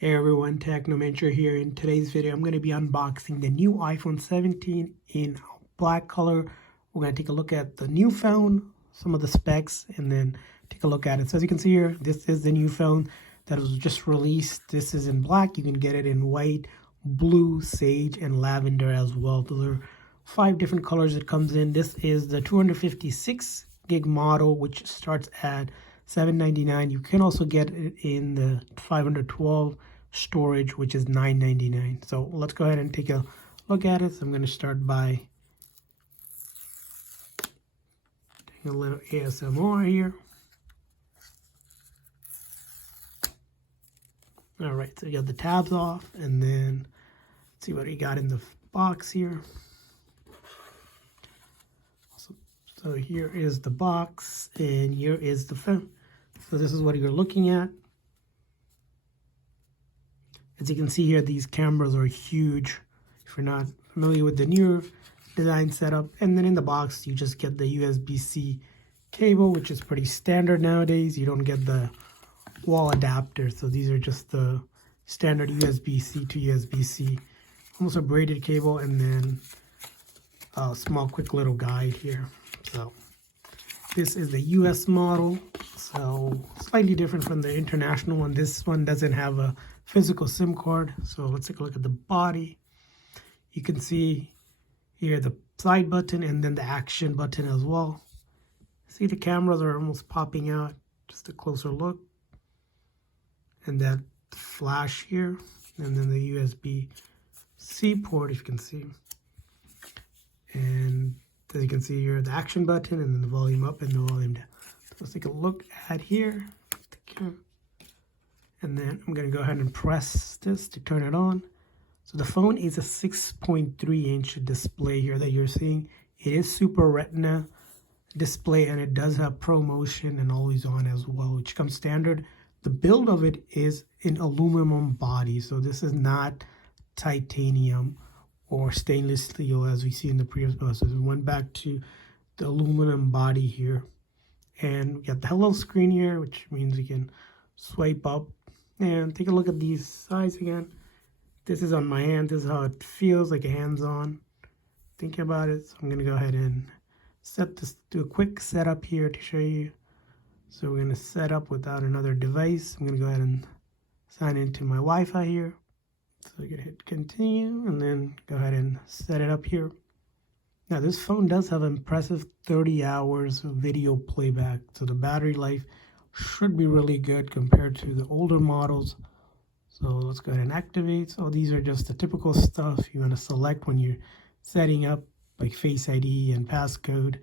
Hey everyone, Technomentary here. In today's video, I'm going to be unboxing the new iPhone 17 in black color. We're going to take a look at the new phone, some of the specs, and then take a look at it. So as you can see here, this is the new phone that was just released. This is in black. You can get it in white, blue, sage, and lavender as well. Those are 5 different colors it comes in. This is the 256 gig model, which starts at $799. You can also get it in the 512 storage, which is $999. So let's go ahead and take a look at it. So I'm going to start by taking a little ASMR here. All right, so you got the tabs off, and then let's see what you got in the box here. So here is the box, and here is the phone. So this is what you're looking at. As you can see here, these cameras are huge if you're not familiar with the newer design setup. And then in the box, you just get the USB-C cable, which is pretty standard nowadays. You don't get the wall adapter. So these are just the standard USB-C to USB-C. Almost a braided cable, and then a small, quick little guide here. So this is the US model. So slightly different from the international one. This one doesn't have a physical SIM card. So let's take a look at the body. You can see here the side button and then the action button as well. See, the cameras are almost popping out. Just a closer look. And that flash here. And then the USB-C port, if you can see. And as you can see here, the action button, and then the volume up and the volume down. So let's take a look at here. And then I'm going to go ahead and press this to turn it on. So the phone is a 6.3 inch display here that you're seeing. It is Super Retina display, and it does have ProMotion and always on as well, which comes standard. The build of it is in aluminum body. So this is not titanium or stainless steel as we see in the previous buses. We went back to the aluminum body here. And we got the hello screen here, which means we can swipe up and take a look at these sides again. This is on my hand. This is how it feels, like a hands-on. Thinking about it. So I'm going to go ahead and set this, do a quick setup here to show you. So we're going to set up without another device. I'm going to go ahead and sign into my Wi-Fi here. So we're going to hit continue and then go ahead and set it up here. Now this phone does have an impressive 30 hours of video playback. So the battery life should be really good compared to the older models. So let's go ahead and activate. So these are just the typical stuff you want to select when you're setting up, like Face ID and passcode.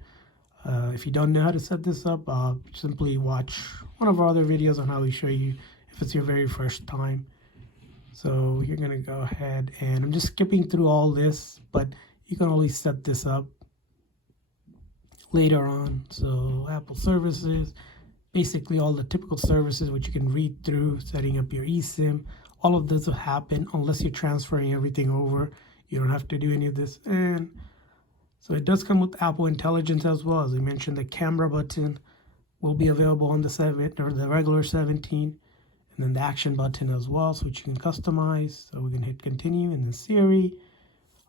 If you don't know how to set this up, simply watch one of our other videos on how we show you if it's your very first time. So you're going to go ahead, and I'm just skipping through all this, but you can always set this up later on. So Apple services, basically all the typical services which you can read through, setting up your eSIM. All of this will happen unless you're transferring everything over. You don't have to do any of this. And so it does come with Apple Intelligence as well. As I mentioned, the camera button will be available on the 7 or the regular 17. And then the action button as well, so which you can customize. So we can hit continue, and then Siri.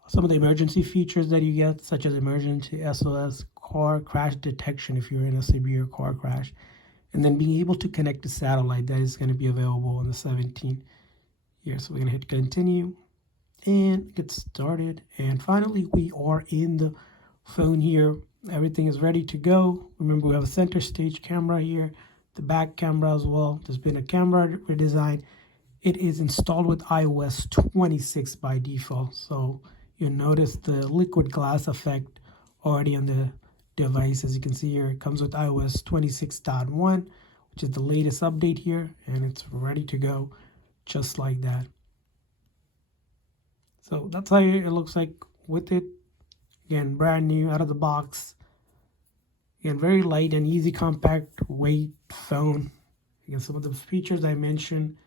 Some of the emergency features that you get, such as emergency SOS, car crash detection if you're in a severe car crash. And then being able to connect to satellite, that is going to be available on the 17 here. So we're going to hit continue and get started. And finally, we are in the phone here. Everything is ready to go. Remember, we have a center stage camera here, the back camera as well. There's been a camera redesign. It is installed with iOS 26 by default. So you'll notice the liquid glass effect already on the device. As you can see here, it comes with iOS 26.1, which is the latest update here, and it's ready to go just like that. So that's how it looks like with it. Again, brand new, out of the box. Again, very light and easy, compact weight phone. Again, some of the features I mentioned.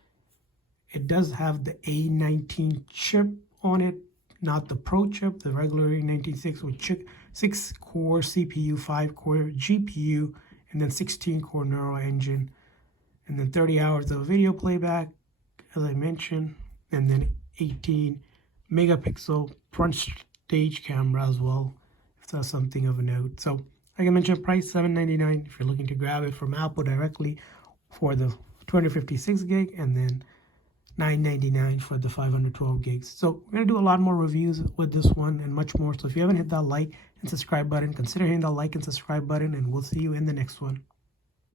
It does have the A19 chip on it, not the Pro chip, the regular A19 with 6-core CPU, 5-core GPU, and then 16-core neural engine. And then 30 hours of video playback, as I mentioned, and then 18 megapixel front stage camera as well, if that's something of a note. So like I mentioned, price $799 if you're looking to grab it from Apple directly for the 256 gig, and then $999 for the 512 gigs. So we're going to do a lot more reviews with this one and much more. So if you haven't hit that like and subscribe button, consider hitting that like and subscribe button, and we'll see you in the next one.